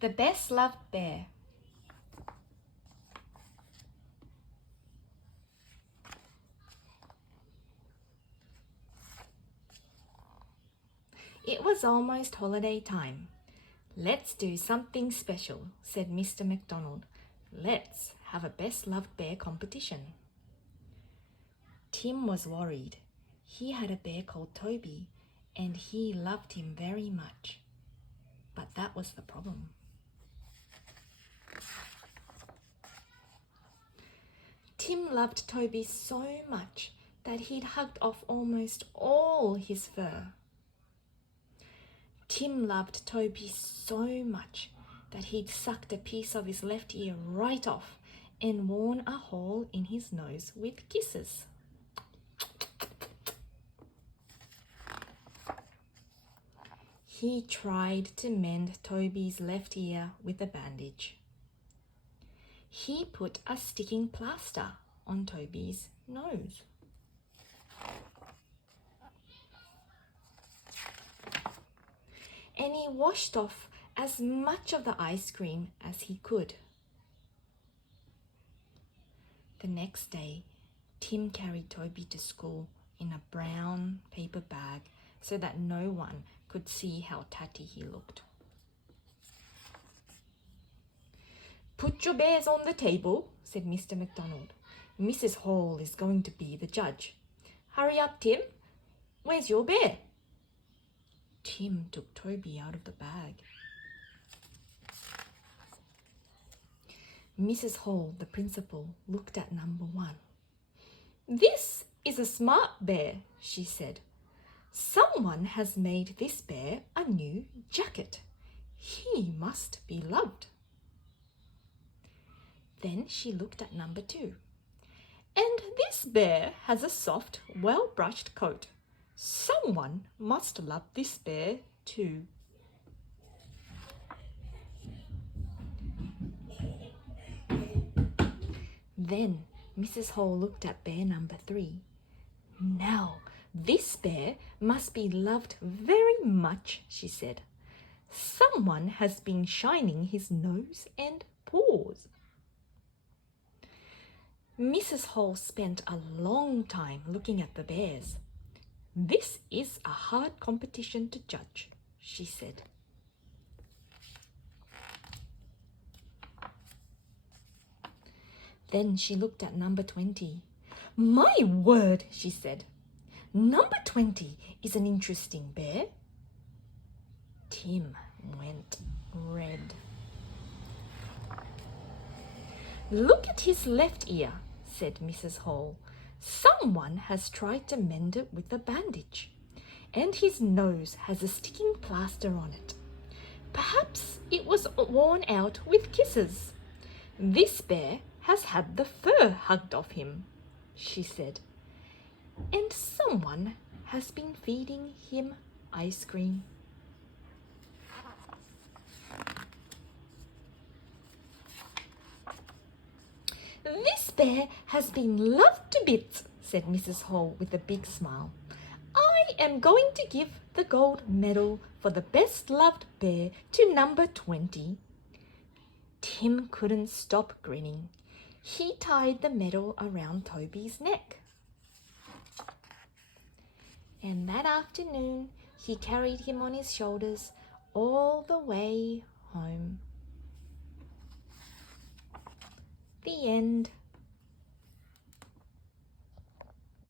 The Best Loved Bear. It was almost holiday time. "Let's do something special," said Mr. McDonald. "Let's have a Best Loved Bear competition." Tim was worried. He had a bear called Toby, and he loved him very much. But that was the problem. Tim loved Toby so much that he'd hugged off almost all his fur. Tim loved Toby so much that he'd sucked a piece of his left ear right off and worn a hole in his nose with kisses. He tried to mend Toby's left ear with a bandage. He put a sticking plaster on Toby's nose. And he washed off as much of the ice cream as he could. The next day, Tim carried Toby to school in a brown paper bag so that no one could see how tatty he looked. "Put your bears on the table," said Mr. McDonald. "Mrs. Hall is going to be the judge. Hurry up, Tim. Where's your bear?" Tim took Toby out of the bag. Mrs. Hall, the principal, looked at number 1. "This is a smart bear," she said. "Someone has made this bear a new jacket. He must be loved." Then she looked at number 2. "And this bear has a soft, well-brushed coat. Someone must love this bear too." Then Mrs. Hall looked at bear number 3. "Now, this bear must be loved very much," she said. "Someone has been shining his nose and paws." Mrs. Hall spent a long time looking at the bears. "This is a hard competition to judge," she said. Then she looked at number 20. "My word," she said. "Number 20 is an interesting bear." Tim went red. "Look at his left ear," said Mrs. Hall. "Someone has tried to mend it with a bandage, and his nose has a sticking plaster on it. Perhaps it was worn out with kisses. This bear has had the fur hugged off him," she said, "and someone has been feeding him ice cream." "This bear has been loved to bits," said Mrs. Hall with a big smile. "I am going to give the gold medal for the best loved bear to number 20. Tim couldn't stop grinning. He tied the medal around Toby's neck. And that afternoon, he carried him on his shoulders all the way home. The end.